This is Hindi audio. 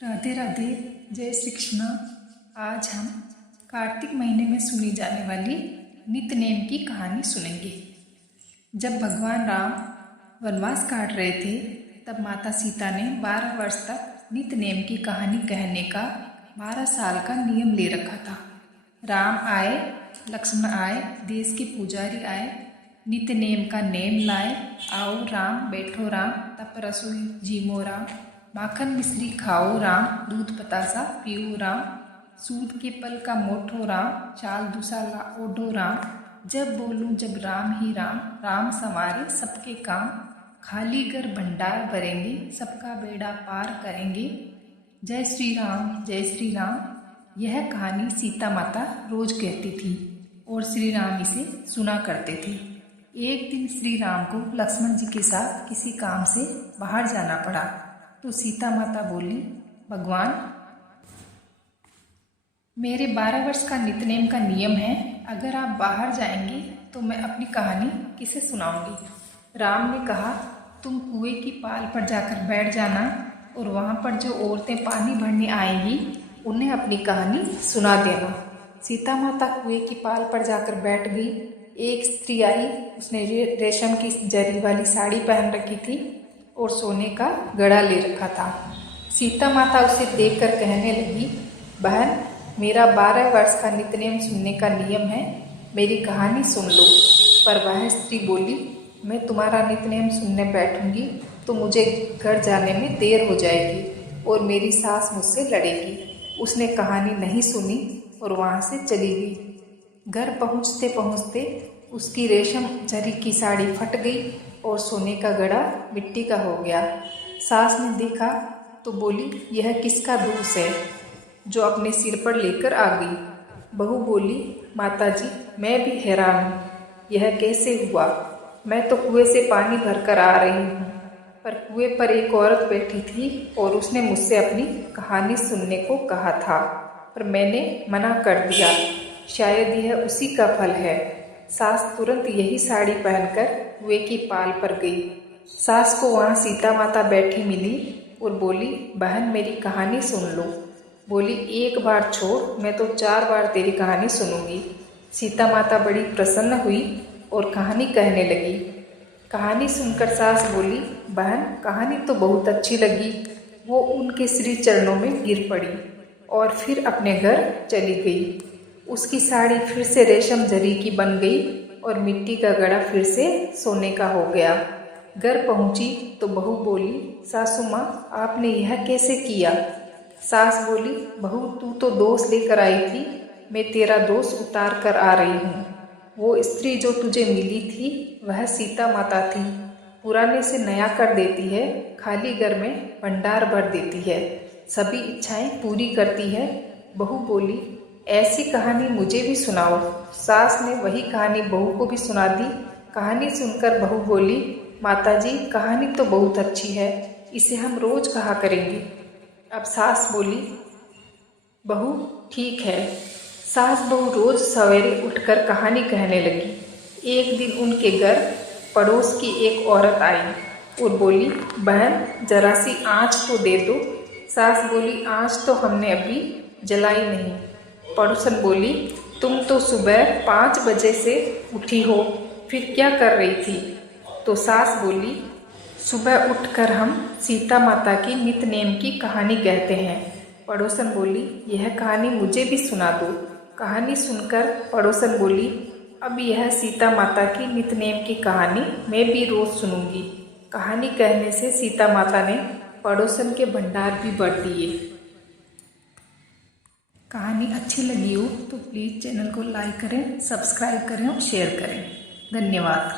राधे राधे, जय श्री कृष्ण। आज हम कार्तिक महीने में सुनी जाने वाली नित्य नेम की कहानी सुनेंगे। जब भगवान राम वनवास काट रहे थे तब माता सीता ने 12 वर्ष तक नित्य नेम की कहानी कहने का 12 साल का नियम ले रखा था। राम आए, लक्ष्मण आए, देश के पुजारी आए, नित्य नेम का नेम लाए। आओ राम, बैठो राम, तप रसोई जीमो राम, माखन मिश्री खाओ राम, दूध बतासा पियो राम, सूद के पल का मोठो राम, चाल दुसाला ओढ़ो राम, जब बोलूं जब राम ही राम, राम संवारे सबके काम, खाली घर भंडार भरेंगे, सबका बेड़ा पार करेंगे, जय श्री राम जय श्री राम। यह कहानी सीता माता रोज कहती थी और श्री राम इसे सुना करते थे। एक दिन श्री राम को लक्ष्मण जी के साथ किसी काम से बाहर जाना पड़ा तो सीता माता बोली, भगवान, मेरे 12 वर्ष का नित्यनेम का नियम है, अगर आप बाहर जाएंगे तो मैं अपनी कहानी किसे सुनाऊंगी। राम ने कहा, तुम कुएं की पाल पर जाकर बैठ जाना और वहाँ पर जो औरतें पानी भरने आएंगी उन्हें अपनी कहानी सुना देना। सीता माता कुएं की पाल पर जाकर बैठ गई। एक स्त्री आई, उसने रेशम की जरी वाली साड़ी पहन रखी थी और सोने का गड़ा ले रखा था। सीता माता उसे देखकर कहने लगी, बहन, मेरा 12 वर्ष का नित्यनेम सुनने का नियम है, मेरी कहानी सुन लो। पर वह स्त्री बोली, मैं तुम्हारा नित्यनेम सुनने बैठूंगी तो मुझे घर जाने में देर हो जाएगी और मेरी सास मुझसे लड़ेगी। उसने कहानी नहीं सुनी और वहाँ से चली गई। घर पहुँचते पहुँचते उसकी रेशम जरी की साड़ी फट गई और सोने का गड़ा मिट्टी का हो गया। सास ने देखा तो बोली, यह किसका दोष है जो अपने सिर पर लेकर आ गई। बहू बोली, माताजी, मैं भी हैरान हूँ, यह कैसे हुआ। मैं तो कुएं से पानी भरकर आ रही हूँ, पर कुएं पर एक औरत बैठी थी और उसने मुझसे अपनी कहानी सुनने को कहा था, पर मैंने मना कर दिया। शायद यह उसी का फल है। सास तुरंत यही साड़ी पहनकर कुएं की पाल पर गई। सास को वहाँ सीता माता बैठी मिली और बोली, बहन, मेरी कहानी सुन लो। बोली, एक बार छोड़, मैं तो 4 बार तेरी कहानी सुनूंगी। सीता माता बड़ी प्रसन्न हुई और कहानी कहने लगी। कहानी सुनकर सास बोली, बहन, कहानी तो बहुत अच्छी लगी। वो उनके श्री चरणों में गिर पड़ी और फिर अपने घर चली गई। उसकी साड़ी फिर से रेशम जरी की बन गई और मिट्टी का गड़ा फिर से सोने का हो गया। घर पहुंची तो बहू बोली, सासू माँ, आपने यह कैसे किया। सास बोली, बहू, तू तो दोष लेकर आई थी, मैं तेरा दोष उतार कर आ रही हूँ। वो स्त्री जो तुझे मिली थी वह सीता माता थी, पुराने से नया कर देती है, खाली घर में भंडार भर देती है, सभी इच्छाएं पूरी करती है। बहू बोली, ऐसी कहानी मुझे भी सुनाओ। सास ने वही कहानी बहू को भी सुना दी। कहानी सुनकर बहू बोली, माताजी, कहानी तो बहुत अच्छी है, इसे हम रोज कहा करेंगे। अब सास बोली, बहू, ठीक है। सास बहू रोज सवेरे उठकर कहानी कहने लगी। एक दिन उनके घर पड़ोस की एक औरत आई और बोली, बहन, जरा सी आँच तो दे दो। सास बोली, आँच तो हमने अभी जलाई नहीं। पड़ोसन बोली, तुम तो सुबह 5 बजे से उठी हो, फिर क्या कर रही थी। तो सास बोली, सुबह उठकर हम सीता माता की नित्य नेम की कहानी कहते हैं। पड़ोसन बोली, यह कहानी मुझे भी सुना दो। कहानी सुनकर पड़ोसन बोली, अब यह सीता माता की नित्य नेम की कहानी मैं भी रोज सुनूंगी। कहानी कहने से सीता माता ने पड़ोसन के भंडार भी भर दिए। कहानी अच्छी लगी हो तो प्लीज़ चैनल को लाइक करें, सब्सक्राइब करें और शेयर करें। धन्यवाद।